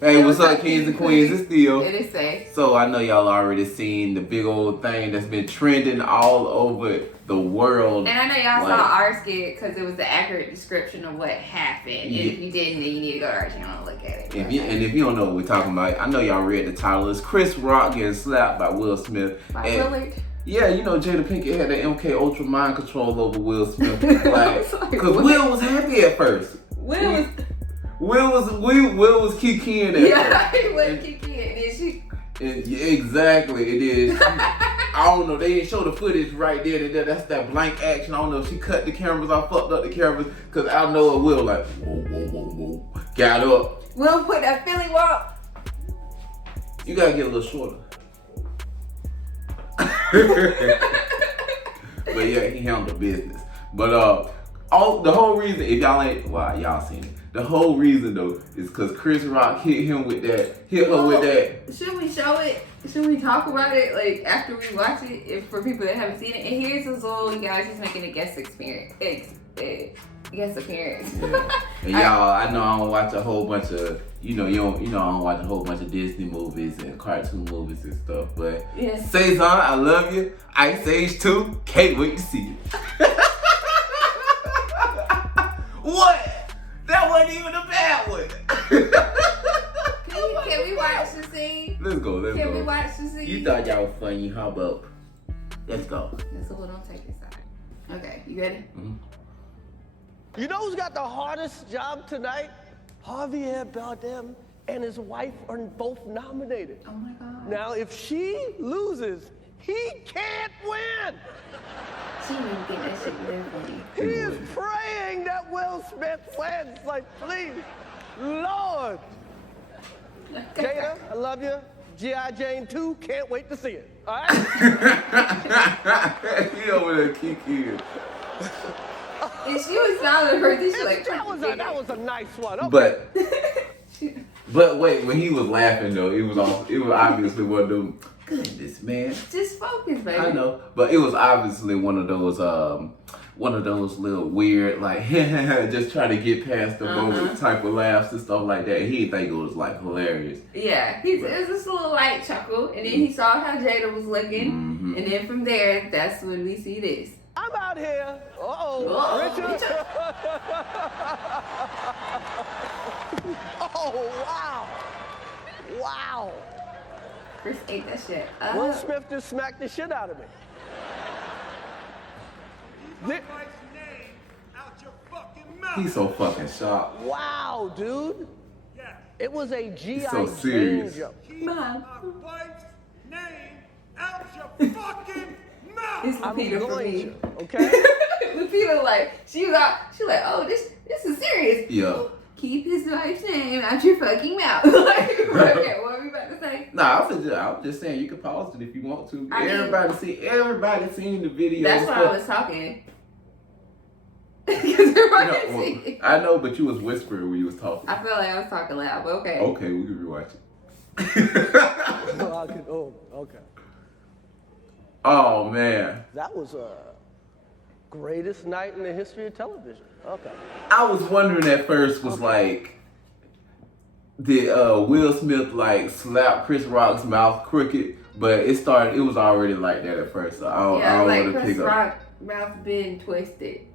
Hey, what's up, kings and queens? It's Theo. It is safe. So I know y'all already seen the big old thing that's been trending all over the world. And I know y'all saw our skit because it was the accurate description of what happened. And if you didn't, then you need to go to our channel and look at it. If you don't know what we're talking about, I know y'all read the title. It's Chris Rock getting slapped by Will Smith. By Willard. Yeah, you know Jada Pinkett had the MK Ultra mind control over Will Smith. Because Will was happy at first. Will was kikiing at first. Yeah, he wasn't kikiing. And then yeah, exactly, it is. I don't know, they didn't show the footage right there and there. That's that blank action. I don't know if she cut the cameras off, fucked up the cameras, because I know it Will like, whoa, got up. Will put that Philly walk. You gotta get a little shorter. But yeah, he handled business. But the whole reason, if y'all ain't, well, y'all seen it. The whole reason though is because Chris Rock hit her with that. Should we show it? Should we talk about it like after we watch it? If for people that haven't seen it, and here's his little, you guys, he's making a guest appearance. Yeah. And y'all, I know I don't watch a whole bunch of, I don't watch a whole bunch of Disney movies and cartoon movies and stuff. But Cezanne, I love you. Ice Age 2, can't wait to see it. What? That wasn't even a bad one. Can we watch the scene? Let's go. Can we watch the scene? You thought y'all were funny. How about? Let's go. So don't take this side. Okay, you ready? Mm-hmm. You know who's got the hardest job tonight? Javier Bardem and his wife are both nominated. Oh my God. Now, if she loses, he can't win. She didn't get that shit there for me. He is praying that Will Smith wins. Like, please, Lord. Jada, I love you. G.I. Jane 2, can't wait to see it. All right? He over there kikiing. And she was smiling at her. She like, that was a nice one. Okay. But wait, when he was laughing though, it was obviously one of them. Goodness, man. Just focus, baby. I know, but it was obviously one of those little weird, like, just trying to get past the moment type of laughs and stuff like that. He didn't think it was like hilarious. Yeah, it was just a little light chuckle, and then he saw how Jada was looking, and then from there, that's when we see this. I'm out here. Richard. Oh, wow. Chris ate that shit up. Will Smith just smacked the shit out of me. He's so fucking shocked. Wow, dude. Yeah. It was a G.I. So serious. Jane joke. Keep my wife's name out your fucking mouth. It's Lupita for me. To, okay? Lupita she was like, oh, this is serious. Yeah. Keep his wife's name out your fucking mouth. Okay, what were we about to say? Nah, I was just saying you can pause it if you want to. Everybody seen the video. That's why I was talking. Because everybody seen it. I know, but you was whispering when you was talking. I felt like I was talking loud, but okay. Okay, we can rewatch it. Okay. Oh man. That was greatest night in the history of television. Okay. I was wondering at first was like, did Will Smith like slap Chris Rock's mouth crooked? But it was already like that at first. So I don't want to Chris pick Rock up. mouth been twisted.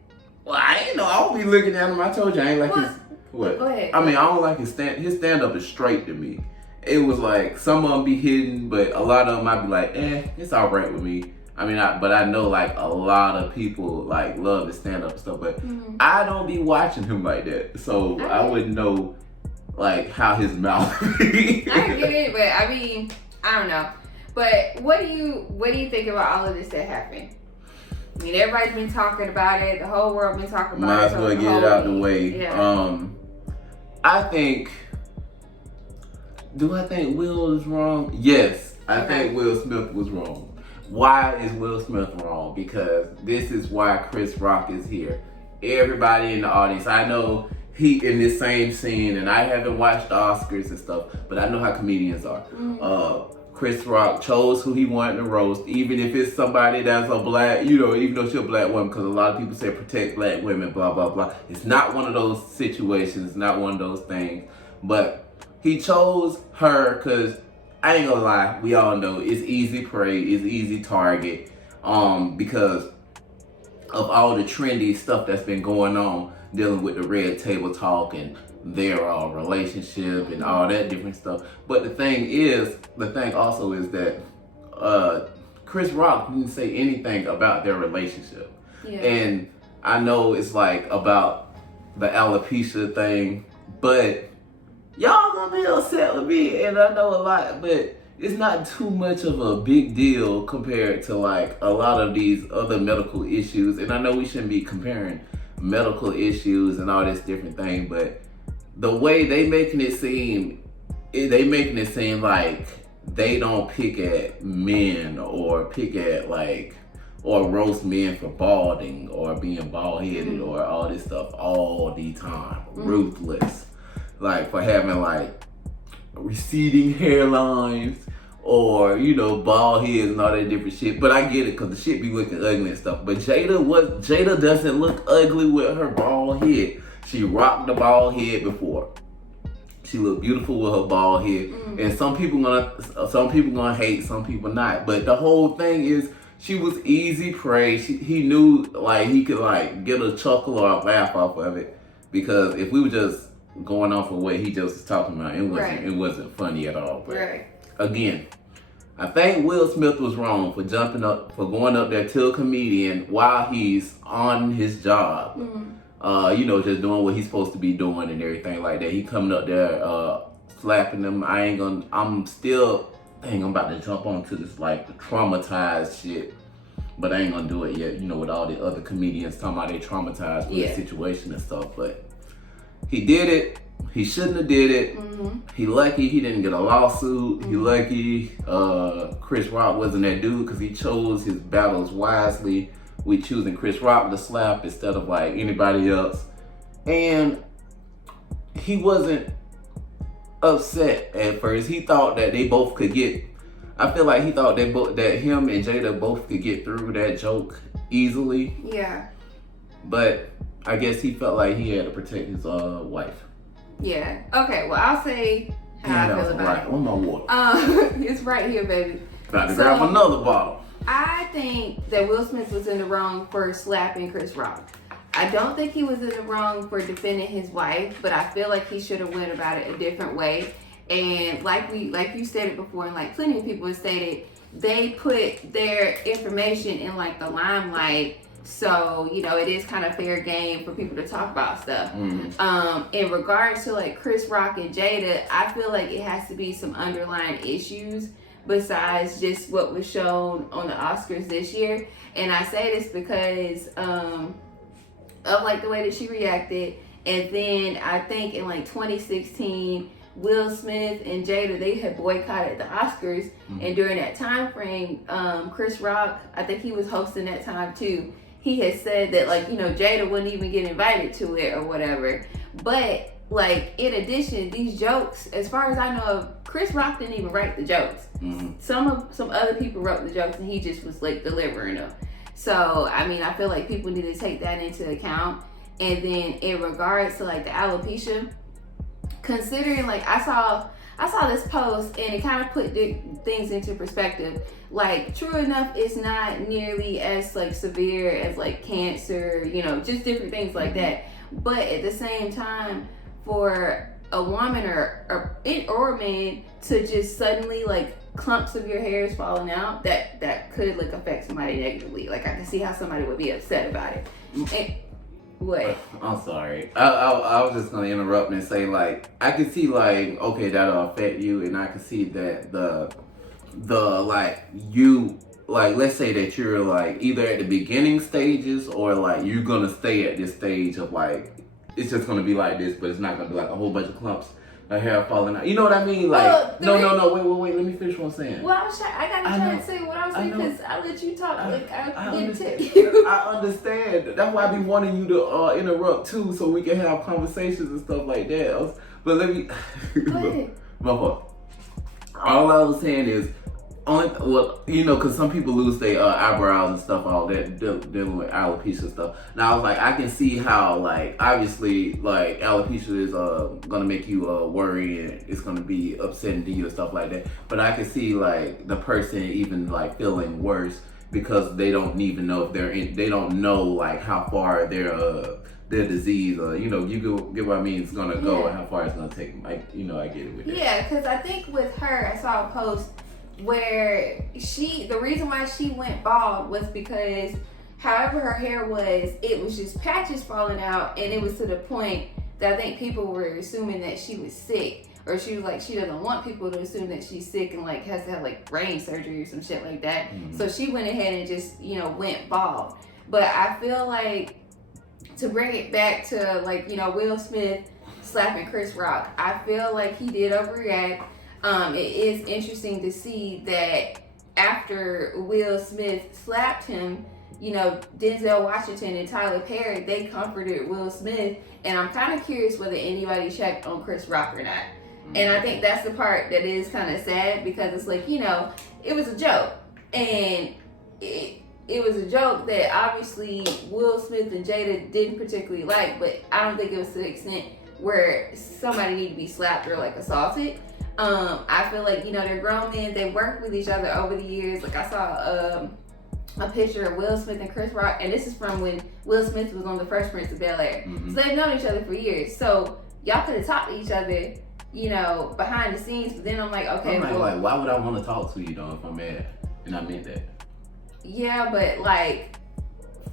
Well, I ain't know. I don't be looking at him. I told you I ain't like his. What? Go ahead. I mean, I don't like his stand up is straight to me. It was like some of them be hidden, but a lot of them I be like, it's all right with me. I mean, but I know like a lot of people like love his stand up and stuff, but I don't be watching him like that, so I wouldn't know like how his mouth. I get it, but I mean, I don't know. But what do you think about all of this that happened? I mean, everybody's been talking about it. The whole world been talking about it. Might as well get it out the way. Yeah. Do I think Will is wrong? Yes, I think Will Smith was wrong. Why is Will Smith wrong? Because this is why Chris Rock is here. Everybody in the audience, I know he in this same scene, and I haven't watched the Oscars and stuff, but I know how comedians are. Chris Rock chose who he wanted to roast, even if it's somebody that's a black, even though she's a black woman, because a lot of people say protect black women, blah, blah, blah. It's not one of those situations, not one of those things. But he chose her because I ain't gonna lie, we all know it's easy prey, it's easy target, because of all the trendy stuff that's been going on dealing with the red table talk and their relationship and all that different stuff. But the thing also is that Chris Rock didn't say anything about their relationship. Yeah. And I know it's like about the alopecia thing, but y'all gonna be upset with me, and I know a lot, but it's not too much of a big deal compared to like a lot of these other medical issues. And I know we shouldn't be comparing medical issues and all this different thing, but the way they making it seem like they don't pick at men or pick at like, or roast men for balding or being bald-headed or all this stuff all the time. Ruthless. Like for having like receding hairlines or, you know, bald heads and all that different shit. But I get it because the shit be looking ugly and stuff. But Jada doesn't look ugly with her bald head. She rocked the bald head before. She looked beautiful with her bald head. And some people gonna hate, some people not. But the whole thing is she was easy prey. He knew like he could like get a chuckle or a laugh off of it. Because if we were just going off of what he just was talking about, it wasn't funny at all. But again, I think Will Smith was wrong for going up there to a comedian while he's on his job. You know, just doing what he's supposed to be doing and everything like that. He coming up there, slapping them. I'm about to jump onto this like the traumatized shit, but I ain't gonna do it yet. You know, with all the other comedians talking about they traumatized with the situation and stuff, but he did it. He shouldn't have did it. He lucky he didn't get a lawsuit. He lucky Chris Rock wasn't that dude because he chose his battles wisely. We choosing Chris Rock to slap instead of like anybody else. And he wasn't upset at first. He thought that they both could get, I feel like he thought that him and Jada both could get through that joke easily. Yeah. But I guess he felt like he had to protect his wife. Yeah. Okay, well I'll say how I feel about it. Where's my water? It's right here, baby. About to grab another bottle. I think that Will Smith was in the wrong for slapping Chris Rock. I don't think he was in the wrong for defending his wife, but I feel like he should have went about it a different way. And like you stated before, and like plenty of people have stated, they put their information in like the limelight. So, you know, it is kind of fair game for people to talk about stuff. In regards to like Chris Rock and Jada, I feel like it has to be some underlying issues besides just what was shown on the Oscars this year. And I say this because of like the way that she reacted. And then I think in like 2016, Will Smith and Jada, they had boycotted the Oscars. And during that time frame, Chris Rock, I think he was hosting that time too. He had said that like, you know, Jada wouldn't even get invited to it or whatever. But like, in addition, these jokes, as far as I know, Chris Rock didn't even write the jokes. Some other people wrote the jokes and he just was like delivering them. So, I mean, I feel like people need to take that into account. And then in regards to like the alopecia, considering like I saw this post and it kind of put things into perspective. Like, true enough, it's not nearly as like severe as like cancer, you know, just different things like that. But at the same time, for a woman or a man to just suddenly like clumps of your hairs falling out, that could like affect somebody negatively. Like, I can see how somebody would be upset about it. And, what? I'm sorry. I was just gonna interrupt and say like I can see like okay that'll affect you, and I can see that the like you like let's say that you're like either at the beginning stages or like you're gonna stay at this stage of like it's just gonna be like this, but it's not gonna be like a whole bunch of clumps of hair falling out. You know what I mean? Like no. Wait. Let me finish what I'm saying. Well, I gotta try to say what I was saying because I let you talk. I didn't tell you. I understand. That's why I be wanting you to interrupt too, so we can have conversations and stuff like that. But let me. Go ahead. My fault. All I was saying is, Well, you know, because some people lose their eyebrows and stuff, all that, dealing with alopecia stuff. Now, I was like, I can see how, like, obviously, like, alopecia is gonna make you worry and it's gonna be upsetting to you and stuff like that. But I can see, like, the person even, like, feeling worse because they don't even know if they don't know, like, how far their disease, you know, you get what I mean, it's gonna go and how far it's gonna take. Like, you know, I get it with that. Yeah, because I think with her, I saw a post where the reason why she went bald was because however her hair was, it was just patches falling out, and it was to the point that I think people were assuming that she was sick, or she was like, she doesn't want people to assume that she's sick and like has to have like brain surgery or some shit like that. So she went ahead and just, you know, went bald. But I feel like, to bring it back to, like, you know, Will Smith slapping Chris Rock, I feel like he did overreact. It is interesting to see that after Will Smith slapped him, you know, Denzel Washington and Tyler Perry, they comforted Will Smith, and I'm kind of curious whether anybody checked on Chris Rock or not. And I think that's the part that is kind of sad, because it's like, you know, it was a joke, and it was a joke that obviously Will Smith and Jada didn't particularly like, but I don't think it was to the extent where somebody needed to be slapped or like assaulted. I feel like, you know, they're grown men, they worked with each other over the years. Like, I saw a picture of Will Smith and Chris Rock, and this is from when Will Smith was on The Fresh Prince of Bel-Air. So they've known each other for years. So y'all could have talked to each other, you know, behind the scenes, but then I'm like, okay, like, why would I want to talk to you though if I'm mad? And I meant that. Yeah, but like,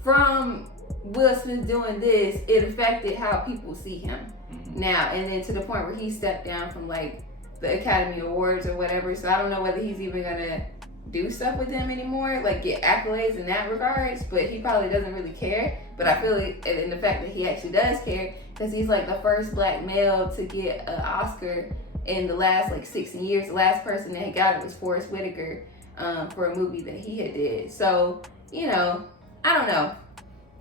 from Will Smith doing this, it affected how people see him now, and then to the point where he stepped down from like the Academy Awards or whatever. So I don't know whether he's even gonna do stuff with them anymore, like get accolades in that regards, but he probably doesn't really care. But I feel like in the fact that he actually does care, because he's like the first black male to get an Oscar in the last like 16 years. The last person that got it was Forrest Whitaker, for a movie that he had did. So, you know, I don't know.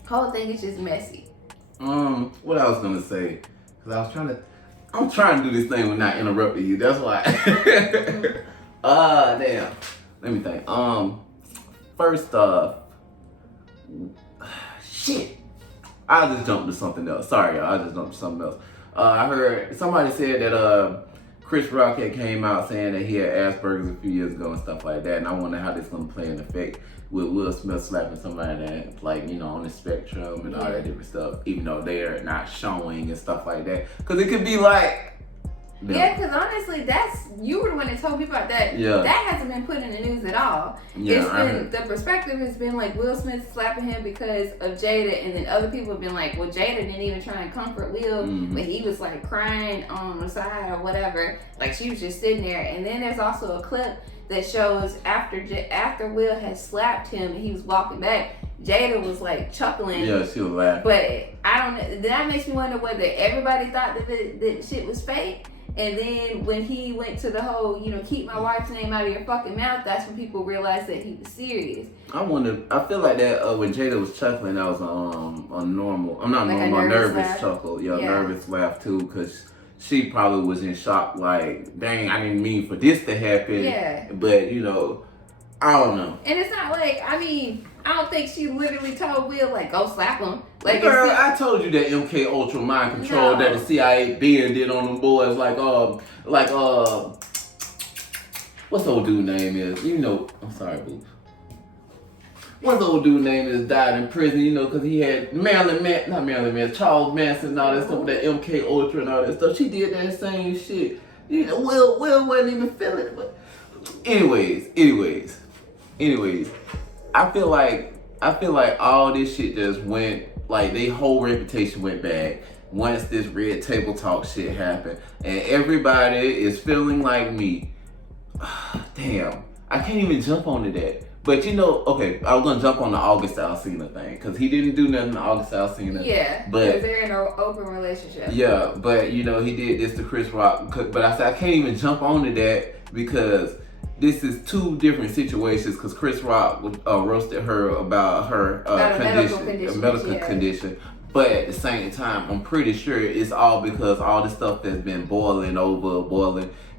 Whole thing is just messy. What I was gonna say, because I'm trying to do this thing without interrupting you. That's why. Damn. Let me think. First off, shit. I'll just jump to something else. Sorry, y'all. I'll just jump to something else. I heard somebody said that Chris Rock had came out saying that he had Asperger's a few years ago and stuff like that, and I wonder how this gonna play an effect with Will Smith slapping somebody that, like, you know, on the spectrum and all that different stuff, even though they're not showing and stuff like that. Because it could be like, yeah, because honestly, you were the one that told me about that. Yeah. That hasn't been put in the news at all. Yeah, It's been, the perspective has been like Will Smith slapping him because of Jada, and then other people have been like, well, Jada didn't even try and comfort Will, but he was like crying on the side or whatever. Like, she was just sitting there. And then there's also a clip that shows after Will had slapped him and he was walking back, Jada was like chuckling. yeah, she was laughing. But I don't know. That makes me wonder whether everybody thought that shit was fake. And then when he went to the whole, you know, keep my wife's name out of your fucking mouth, that's when people realized that he was serious. I feel like that when Jada was chuckling, that was a normal, I'm not like normal, a nervous laugh. chuckle. Yeah, nervous laugh too, because she probably was in shock, like, dang, I didn't mean for this to happen. Yeah. But, you know, I don't know. And it's not like, I mean, I don't think she literally told Will, like, go slap him. Like, Girl, I told you that MK Ultra mind control that the CIA Ben did on them boys, what's the old dude name is? You know, I'm sorry, boo. What's the old dude name is died in prison, you know, because he had Charles Manson and all that stuff with that MK Ultra and all that stuff. She did that same shit. You know, Will wasn't even feeling it, but anyways. I feel like all this shit just went, like, their whole reputation went bad once this red table talk shit happened. And everybody is feeling like me. Damn, I can't even jump onto that. But, you know, okay, I was going to jump on the August Alsina thing, because he didn't do nothing to August Alsina. Yeah, because they're in an open relationship. Yeah, but, you know, he did this to Chris Rock. But I said I can't even jump onto that because this is two different situations, because Chris Rock roasted her about her medical condition. But at the same time, I'm pretty sure it's all because all the stuff that's been boiling,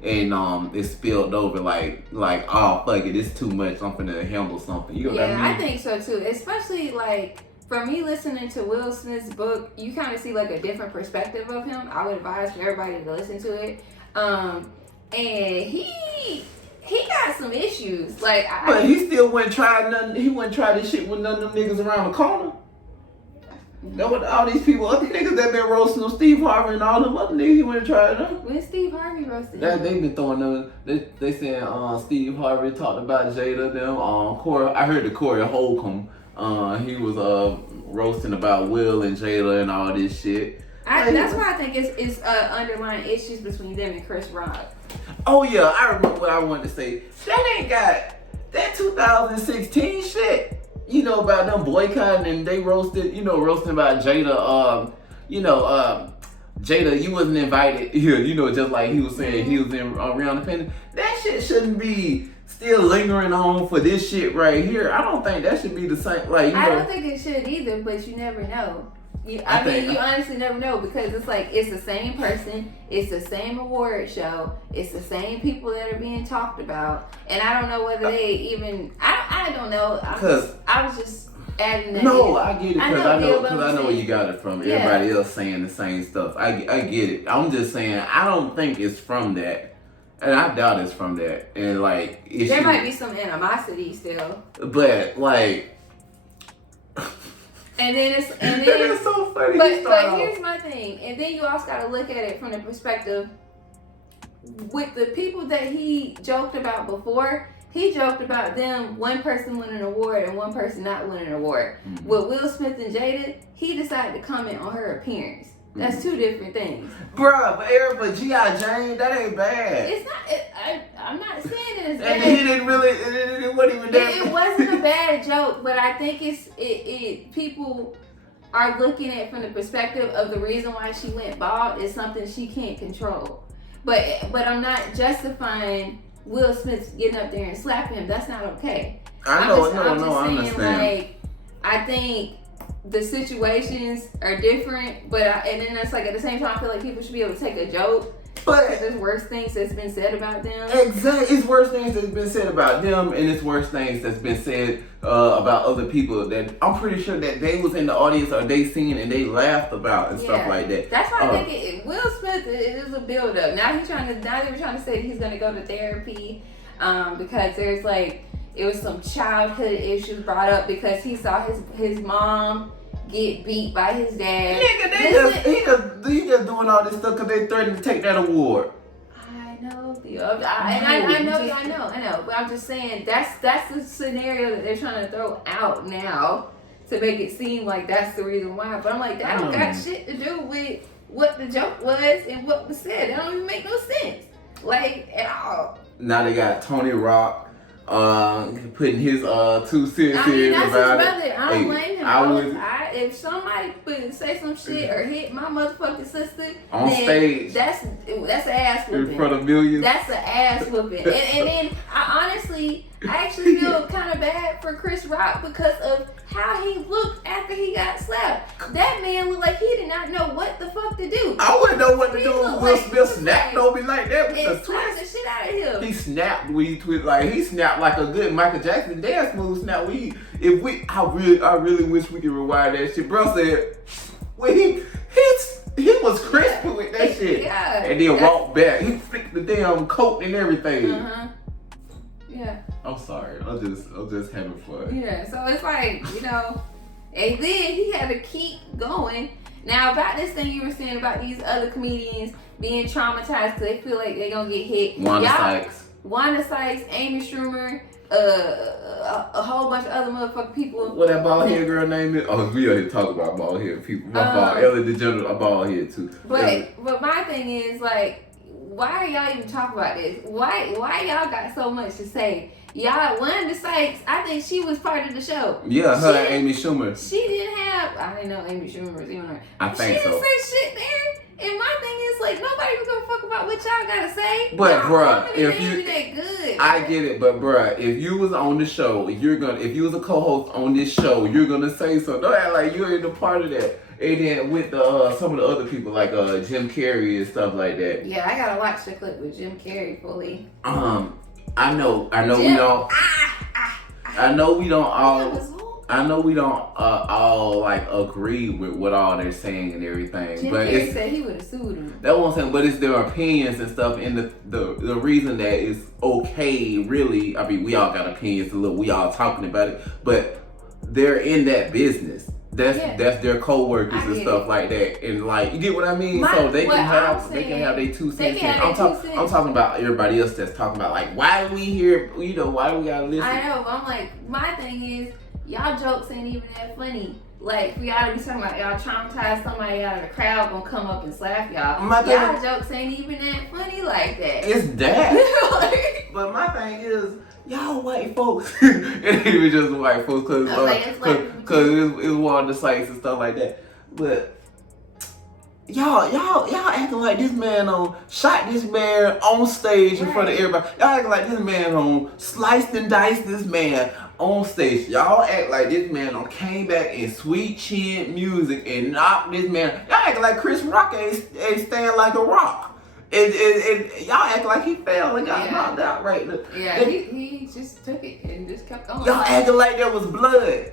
and it's spilled over like oh fuck it, it's too much. I'm finna handle something. You know what I mean? I think so too. Especially like for me listening to Will Smith's book, you kind of see like a different perspective of him. I would advise for everybody to listen to it. And he got some issues. Like, but he still wouldn't try nothing. He wouldn't try this shit with none of them niggas around the corner. That with all these people, other niggas that been roasting them, Steve Harvey and all them other niggas, he wouldn't try them. When Steve Harvey roasted that they been throwing them. They saying Steve Harvey talked about Jada them. Corey, I heard the Corey Holcomb. He was roasting about Will and Jada and all this shit. That's why I think it's underlying issues between them and Chris Rock. Oh yeah, I remember what I wanted to say. That ain't got that 2016 shit. You know about them boycotting and they roasting about Jada. Jada, you wasn't invited here. You know, just like he was saying, he was in Rihanna Penn. That shit shouldn't be still lingering on for this shit right here. I don't think that should be the same. Like, I don't think it should either, but you never know. You honestly never know because it's like it's the same person, it's the same award show, it's the same people that are being talked about, and I don't know whether they even. I don't know. I was just adding that. No, in. I get it because I know where you got it from. Yeah. Everybody else saying the same stuff. I get it. I'm just saying I don't think it's from that, and I doubt it's from that. And like there might be some animosity still, but like. And then it's so funny. But here's my thing, and then you also got to look at it from the perspective with the people that he joked about before. He joked about them, one person winning an award and one person not winning an award. Mm-hmm. With Will Smith and Jada, he decided to comment on her appearance. That's two different things. Bruh, but G.I. Jane, that ain't bad. It's not, I'm not saying it's bad. And he didn't really, it wasn't even that. It wasn't a bad joke, but I think people are looking at it from the perspective of the reason why she went bald is something she can't control. But I'm not justifying Will Smith getting up there and slapping him. That's not okay. I understand. Like, I think the situations are different, but and then that's like at the same time I feel like people should be able to take a joke. But there's worse things that's been said about them. Exactly, it's worse things that's been said about them, and it's worse things that's been said about other people that I'm pretty sure that they was in the audience or they seen and they laughed about and stuff like that. That's why I think Will Smith is a build up. Now they were trying to say that he's gonna go to therapy because there's like it was some childhood issues brought up because he saw his mom get beat by his dad. Nigga, he just doing all this stuff because they threatened to take that award. I know, Theo. I know. But I'm just saying that's the scenario that they're trying to throw out now to make it seem like that's the reason why. But I'm like, that don't got shit to do with what the joke was and what was said. That don't even make no sense, like at all. Now they got Tony Rock. Putting his 2 cents that's his brother. it. I don't blame him. If somebody say some shit or hit my motherfucking sister on stage, that's an ass whooping in front of millions. That's an ass whooping. and then I actually feel kind of bad for Chris Rock because of how he looked after he got slapped. That man looked like he did not know what the fuck to do. I wouldn't know what to do. Will Smith snapped on me like that with the twist. The shit out of him. He snapped when he twist he snapped like a good Michael Jackson dance move snap. I really wish we could rewind that shit. Bro said when he was crispy with that shit. Yeah. And then walked back. He flicked the damn coat and everything. Uh-huh. Yeah. I'm sorry. I'm just having fun. Yeah. So it's like, and then he had to keep going. Now about this thing you were saying about these other comedians being traumatized because they feel like they're gonna get hit. Wanda Sykes, Amy Schumer, a whole bunch of other motherfucking people. What that bald head girl name is? Oh, we already talk about bald head people. My fault. Ellen DeGeneres, a bald head too. But my thing is like, why are y'all even talking about this? Why y'all got so much to say? Y'all, Wanda Sykes, I think she was part of the show. Yeah, her and Amy Schumer. She didn't have. I didn't know Amy Schumer was even her. I think so. She didn't say shit there. And my thing is like nobody was gonna fuck about what y'all gotta say. But bruh, if you that good, I get it. But bruh, if you was on the show, if you was a co-host on this show, you're gonna say so. Don't act like you ain't a part of that. And then with the some of the other people like Jim Carrey and stuff like that. Yeah, I gotta watch the clip with Jim Carrey fully. I know we don't. I know we don't all. I know we don't all like agree with what all they're saying and everything. Jim but Carrey said he would have sued him. That's what I'm saying. But it's their opinions and stuff, and the reason that it's okay. Really, I mean, we all got opinions. Look, we all talking about it, but they're in that business. That's their co-workers and stuff like that, and like you get what I mean. So they can have their 2 cents. I'm talking about everybody else that's talking about like why do we hear why do we gotta listen? I know. I'm like my thing is y'all jokes ain't even that funny. Like we ought to be talking about y'all traumatize somebody out of the crowd gonna come up and slap y'all. Y'all jokes ain't even that funny like that. It's that. But my thing is. Y'all white folks, it ain't even just white folks, cause it's one of the sites and stuff like that. But y'all acting like this man shot this man on stage in front of everybody. Y'all acting like this man sliced and diced this man on stage. Y'all act like this man came back and sweet chin music and knocked this man. Y'all acting like Chris Rock ain't stand like a rock. And y'all act like he fell and got knocked out right there. Yeah, he just took it and just kept going. Y'all acting like there was blood.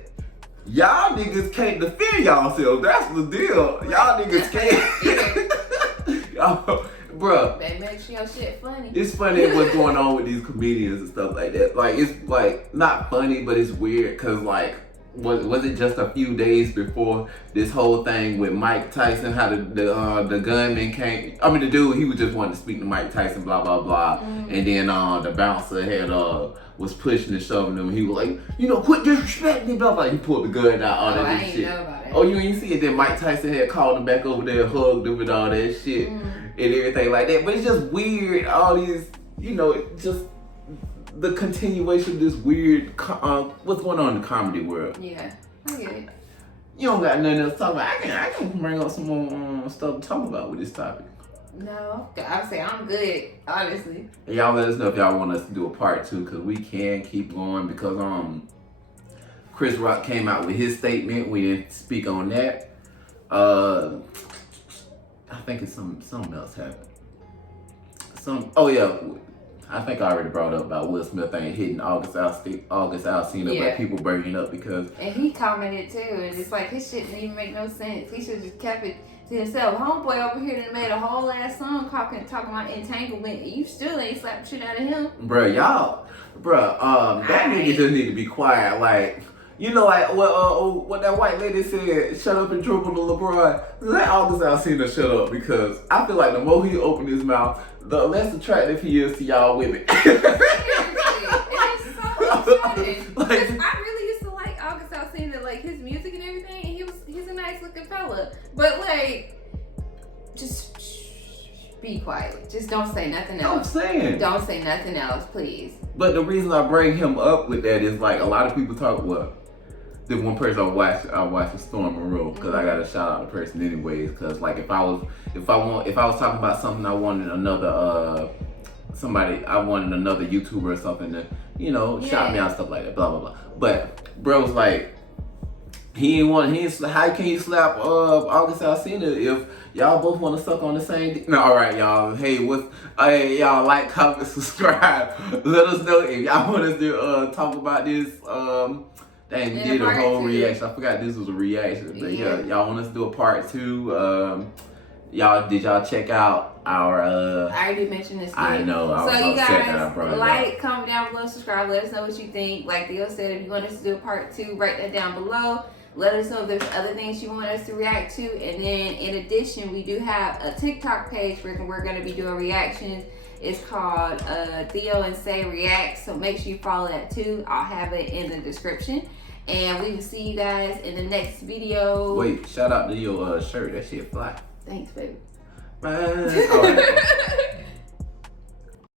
Y'all niggas can't defend yourselves. That's the deal. Y'all niggas can't. Y'all, bruh. That makes your shit funny. It's funny what's going on with these comedians and stuff like that. Like, it's like, not funny, but it's weird because like, was it just a few days before this whole thing with Mike Tyson, how the gunman came, I mean the dude, he was just wanting to speak to Mike Tyson, blah blah blah, and then the bouncer had was pushing and shoving him, he was like, quit disrespecting me, blah blah, he pulled the gun out, all that shit. Know about it. Oh, you ain't see it? Then Mike Tyson had called him back over there, hugged him and all that shit and everything like that. But it's just weird, all these, just the continuation of this weird, what's going on in the comedy world. Yeah, I get it. You don't got nothing else to talk about. I can bring up some more stuff to talk about with this topic. No, I would say I'm good, honestly. And y'all let us know if y'all want us to do a part 2, because we can keep going, because Chris Rock came out with his statement. We didn't speak on that. I think it's something else happened. I think I already brought up about Will Smith ain't hitting August Alsina, but people bringing up because... And he commented too, and it's like his shit didn't even make no sense. He should have just kept it to himself. Homeboy over here done made a whole ass song talking about entanglement, and you still ain't slapped shit out of him. That nigga just need to be quiet. Like, like what that white lady said, shut up and dribble to LeBron. Let August Alsina shut up, because I feel like the more he opened his mouth, the less attractive he is to y'all women. It's so upsetting. Because I really used to like August Alsina, like his music and everything, and he's a nice looking fella. But like, just be quiet. Just don't say nothing else. I'm saying. Don't say nothing else, please. But the reason I bring him up with that is like a lot of people talk. Well, the one person I watched Storm Monroe, because I gotta shout out the person anyways. Because like if I was talking about something, I wanted another YouTuber or something to shout me out, stuff like that, blah blah blah. But bro was like, how can you slap August Alsina if y'all both want to suck on the same No, all right, y'all. Hey, y'all like, comment, subscribe. Let us know if y'all want us to talk about this. Dang, we did a whole reaction. I forgot this was a reaction. But yeah, y'all want us to do a part 2. Did y'all check out our I already mentioned this. I know. I was upset that I brought it up. Comment down below, subscribe, let us know what you think. Like Theo said, if you want us to do a part 2, write that down below. Let us know if there's other things you want us to react to. And then in addition, we do have a TikTok page where we're going to be doing reactions. It's called Theo and Say React. So make sure you follow that too. I'll have it in the description. And we will see you guys in the next video. Wait, shout out to your shirt. That shit fly. Thanks, baby. Bye.